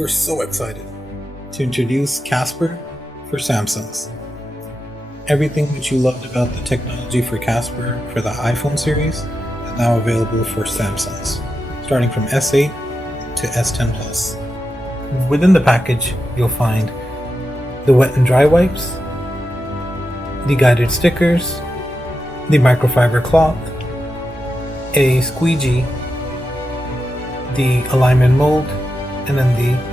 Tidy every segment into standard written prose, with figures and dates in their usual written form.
We're so excited to introduce Casper for Samsungs. Everything that you loved about the technology for Casper for the iPhone series is now available for Samsungs, starting from S8 to S10 Plus. Within the package, you'll find the wet and dry wipes, the guided stickers, the microfiber cloth, a squeegee, the alignment mold, and then the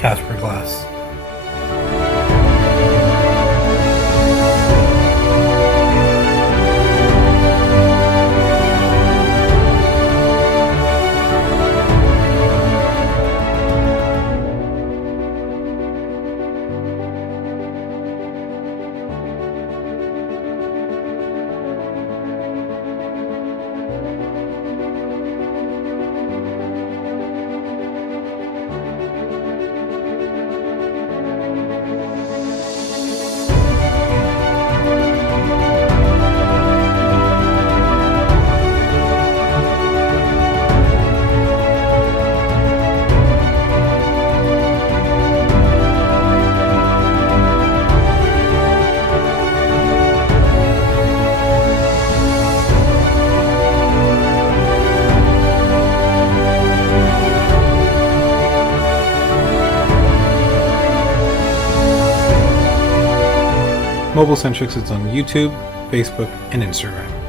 Casper glass. Mobile Centrics is on YouTube, Facebook, and Instagram.